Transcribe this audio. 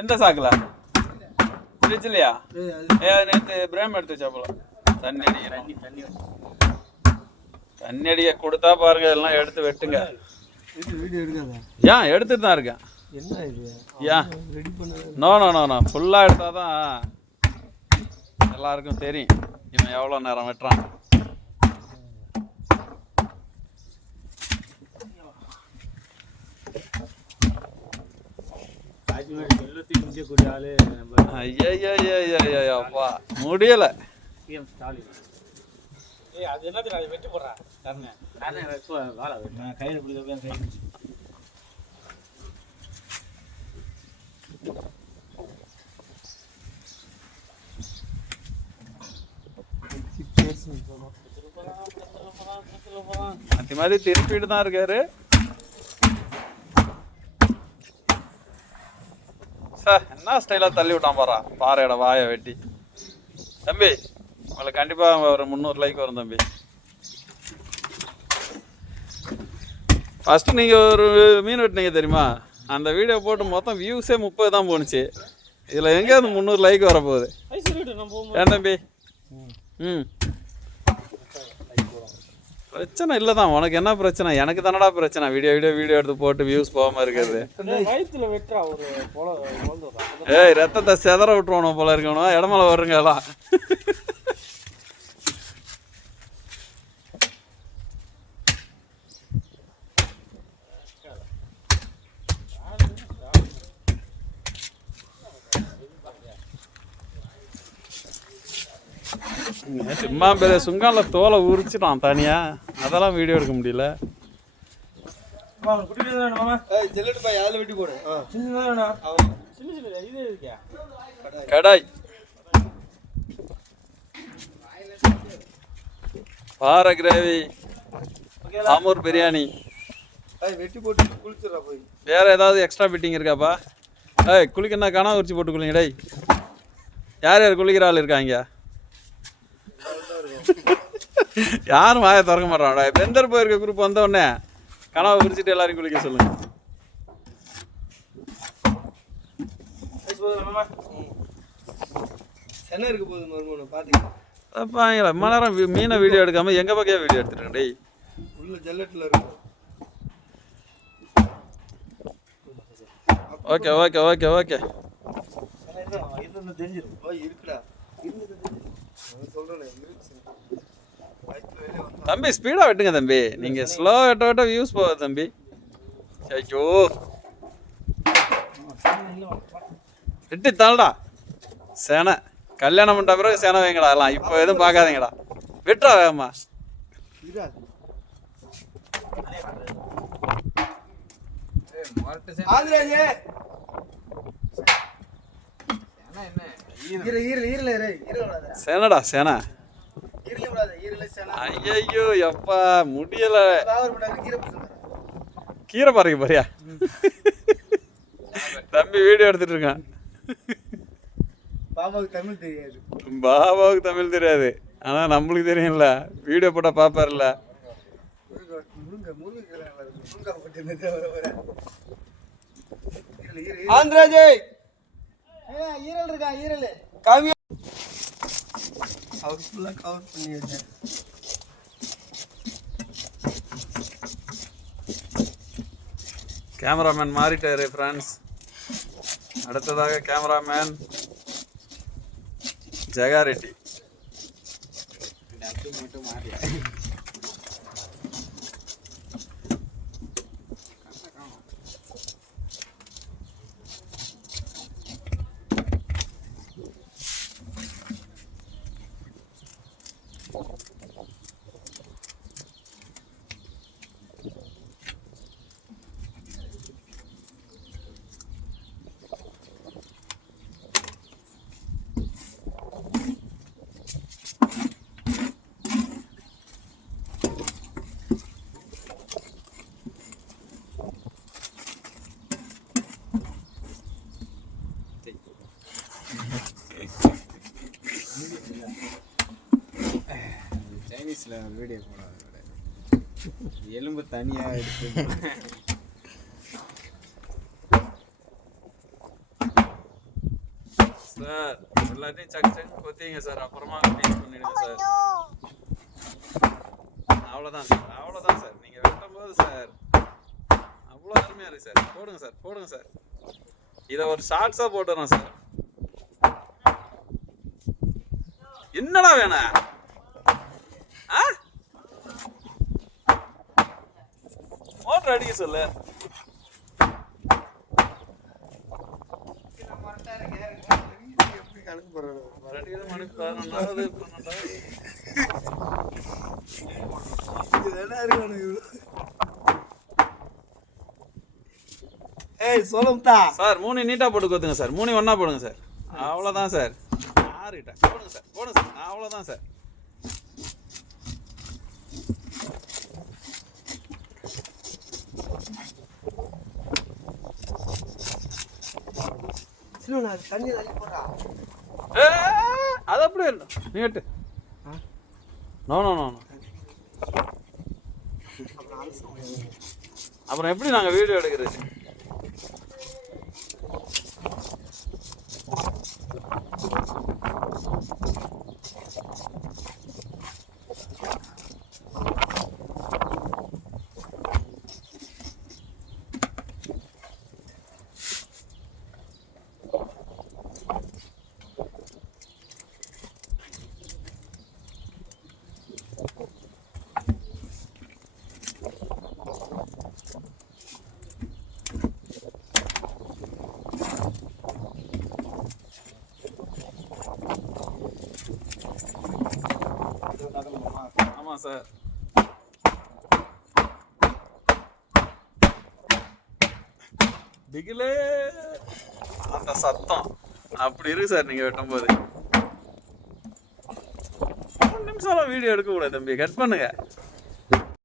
எந்த சாக்குல ஃப்ரிட்ஜ்லையா? நேற்று பிரேம் எடுத்து வச்சா போல. தண்ணி அடிக்க கொடுத்தா பாருங்க, எல்லாம் எடுத்து வெட்டுங்க. ஏன் எடுத்துட்டு தான் இருக்கேன். என்ன இது? ஏன் நோ ஃபுல்லாக எடுத்தால் தான் எல்லாருக்கும் தெரியும் இவன் எவ்வளோ நேரம் வெட்டுறான். ஐயப்பா முடியல. மாற்றி மாதிரி திருப்பிட்டு தான் இருக்காரு. சார் என்ன ஸ்டைலாக தள்ளி விட்டான் பாரா, பாறையோட வாயை வெட்டி. தம்பி உங்களுக்கு கண்டிப்பாக ஒரு 300 லைக் வரும் தம்பி. ஃபஸ்ட்டு நீங்கள் ஒரு மீன் வெட்டினீங்க தெரியுமா? அந்த வீடியோ போட்டு மொத்தம் வியூஸே 30 தான் போணுச்சு. இதில் எங்கே அந்த 300 லைக் வரப்போகுது? ஏன் தம்பி? பிரச்சனை இல்லை தான். உனக்கு என்ன பிரச்சனை? எனக்கு தானடா பிரச்சனை. வீடியோ எடுத்து போட்டு வியூஸ் போகாமல் இருக்கிறது. ஏய் ரத்தத்தை செதற விட்டுருவோம் போல இருக்கணும். இடமலை வருங்க எல்லாம். சும்மா பெரிய சுங்கால தோலை உரிச்சிட்டான் தனியா, அதெல்லாம் வீடியோ எடுக்க முடியல. கடாய் பாறை கிரேவி, ஆமூர் பிரியாணி. வேற ஏதாவது எக்ஸ்ட்ரா ஃபிட்டிங் இருக்காப்பா? குளிக்கணும்னா கனா உரிச்சு போட்டு குளிங்க. டேய் யார் யார் குளிக்கிற ஆள் இருக்காங்க? யாரும் வாயை திறக்க மாட்டாங்கடா. பெந்தர் போயிருக்க குரூப் வந்த உடனே கனவை பிரிச்சுட்டு எல்லாரையும் குளிக்க சொல்லுங்க. ரொம்ப நேரம் மீனை வீடியோ எடுக்காம எங்க பக்கம் வீடியோ எடுத்துருக்கேன். டேய் ஓகே ஓகே ஓகே ஓகே தம்பி ஸ்பீடாக வெட்டுங்க தம்பி. நீங்கள் ஸ்லோ வெட்ட வியூஸ் போகுது தம்பி. ஐயோ வெட்டி தாள்டா. சேனை கல்யாணம் பண்ணுற பிறகு சேனை வைங்கடா. எல்லாம் இப்போ எதுவும் பார்க்காதீங்கடா. வெட்டுறா வேகமா. சேனடா சேனை. ஐயோ எப்பா முடியல. கீரை பாருங்க பாரியா. தம்பி வீடியோ எடுத்துட்டு இருக்கான். பாபாவுக்கு தமிழ் தெரியாது, ஆனா நம்மளுக்கு தெரியும்ல. வீடியோ போட்டா பாப்பாருல்ல. ஆந்திராஜே ஈரல் இருக்கா? ஈரல் காமி ஃபுல்லாக கவர் பண்ணி வச்சேன். கேமராமேன் மாறிட்டாரு ஃப்ரெண்ட்ஸ். அடுத்ததாக கேமராமேன் ஜெகாரெட்டி. மட்டும் மாறியா? சைனீஸில் வீடியோ போடாது. எலும்பு தனியாக எடுத்து சார் எல்லாத்தையும் சக்கு கொத்திங்க சார், அப்புறமா க்ளீன் பண்ணிடுங்க சார். அவ்வளோதான் சார், அவ்வளோதான் சார். நீங்கள் வெட்டும் போது சார் அவ்வளோ அருமையாக இருக்குது சார். போடுங்க சார், போடுங்க சார். இதை ஒரு ஷார்ட்ஸாக போட்டுறோம் சார். என்னடா வேணா மோட்டர் அடிக்க சொல்லு. சார் 3 நீட்டா போட்டு கொத்துங்க சார். 3 ஒண்ணா போடுங்க சார். அவ்வளோதான் சார். ஆறிட்டா போடுங்க சார், போடுங்க சார். அவ்வளோதான் சார். அது அப்படியே நீ எட்டு. No no no. அப்புறம் எப்படி நாங்கள் வீடியோ எடுக்கிறது? ஆமாம் சார். பிகிலே அந்த சத்தம் அப்படி இருக்கு சார். நீங்கள் வெட்டும்போது 3 நிமிஷம் வீடியோ எடுக்கக்கூடாது தம்பி, கட் பண்ணுங்க.